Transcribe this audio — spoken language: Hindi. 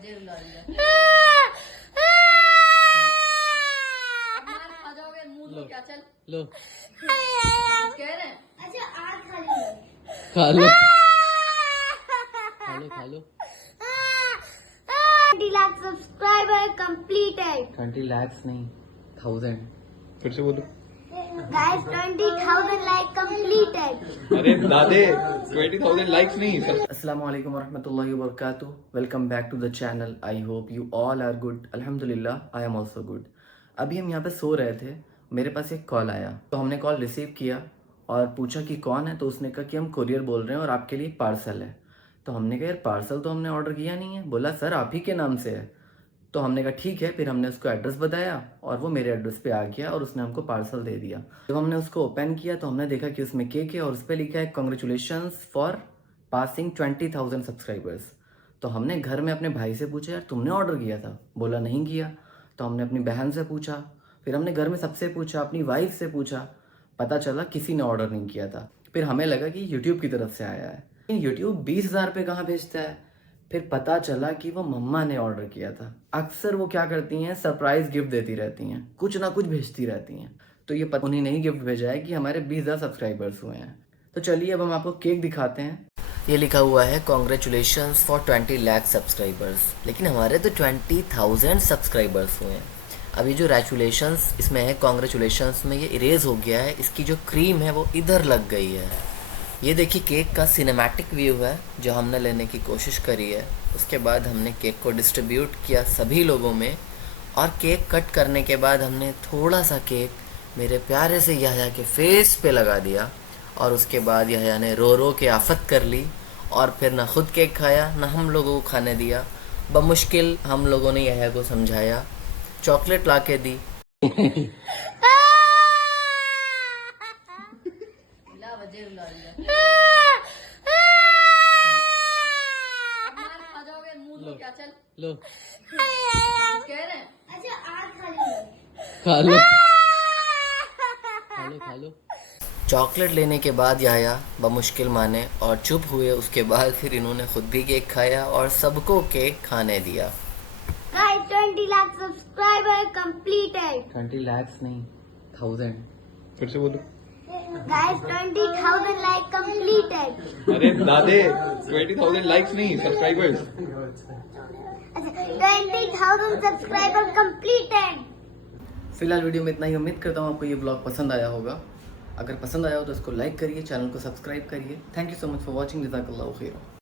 बजे रुला दिया। अब मार खा जाओगे, मुंह लो क्या, चल लो कह रहे हैं। अच्छा आज खा लो। खा लो खा लो खा लो 20 लाख सब्सक्राइबर कंप्लीटेड 20 lakhs नहीं 1000 फिर से बोलो। गाइस 20,000 लाइक कंप्लीटेड अरे दादे 20,000 लाइक्स नहीं। अस्सलाम वालेकुम वरहमतुल्लाहि वबरकातुहू। Welcome back to the channel. I hope you all are good. अल्हम्दुलिल्लाह आई एम ऑल्सो गुड। अभी हम यहाँ पे सो रहे थे, मेरे पास एक कॉल आया, तो हमने कॉल रिसीव किया और पूछा कि कौन है। तो उसने कहा कि हम कुरियर बोल रहे हैं और आपके लिए पार्सल है। तो हमने कहा यार पार्सल तो हमने ऑर्डर किया नहीं है। बोला सर आप ही के नाम से है। तो हमने कहा ठीक है। फिर हमने उसको एड्रेस बताया और वो मेरे एड्रेस पे आ गया और उसने हमको पार्सल दे दिया। जब हमने उसको ओपन किया तो हमने देखा कि उसमें केक है और उस पर लिखा है कॉन्ग्रेचुलेशंस फॉर पासिंग 20,000 सब्सक्राइबर्स। तो हमने घर में अपने भाई से पूछा यार तुमने ऑर्डर किया था? बोला नहीं किया। तो हमने अपनी बहन से पूछा, फिर हमने घर में सबसे पूछा, अपनी वाइफ से पूछा, पता चला किसी ने ऑर्डर नहीं किया था। फिर हमें लगा कि यूट्यूब की तरफ से आया है। यूट्यूब 20,000 पे कहाँ भेजता है? फिर पता चला कि वो मम्मा ने ऑर्डर किया था। अक्सर वो क्या करती हैं, सरप्राइज गिफ्ट देती रहती हैं, कुछ ना कुछ भेजती रहती हैं। तो ये उन्हीं ने ही गिफ्ट भेजा है कि हमारे 20,000 सब्सक्राइबर्स हुए हैं। तो चलिए अब हम आपको केक दिखाते हैं। ये लिखा हुआ है कॉन्ग्रेचुलेशंस फॉर 20 लाख सब्सक्राइबर्स, लेकिन हमारे तो 20,000 सब्सक्राइबर्स हुए हैं। अभी जो रैचुलेशंस इसमें है, कॉन्ग्रेचुलेशंस में ये इरेज हो गया है। इसकी जो क्रीम है वो इधर लग गई है। ये देखिए केक का सिनेमैटिक व्यू है जो हमने लेने की कोशिश करी है। उसके बाद हमने केक को डिस्ट्रीब्यूट किया सभी लोगों में, और केक कट करने के बाद हमने थोड़ा सा केक मेरे प्यारे से यहया के फेस पे लगा दिया। और उसके बाद यहया ने रो रो के आफत कर ली और फिर ना खुद केक खाया ना हम लोगों को खाने दिया। बमुश्किल हम लोगों ने यहया को समझाया, चॉकलेट ला के दी। ला बजे रुला दिया। अब मार खा जाओगे, मुंह लो क्या, चल लो कह रहे हैं। अच्छा आज खा लो। खा लो खा लो खा लो। चॉकलेट लेने के बाद यहया बमुश्किल माने और चुप हुए। उसके बाद फिर इन्होंने खुद भी केक खाया और सबको केक खाने दिया। Guys 20 lakh subscriber completed 20 lakhs नहीं 1000 फिर से बोलो। गाइस 20,000 लाइक कंप्लीटेड अरे दादे 20,000 लाइक्स नहीं, सब्सक्राइबर्स। अच्छा 20,000 सब्सक्राइबर कंप्लीटेड। फिलहाल वीडियो में इतना ही। उम्मीद करता हूँ आपको ये ब्लॉग पसंद आया होगा। अगर पसंद आया हो तो इसको लाइक करिए, चैनल को सब्सक्राइब करिए। Thank you so much for watching. जज़ाकल्लाहु खैर।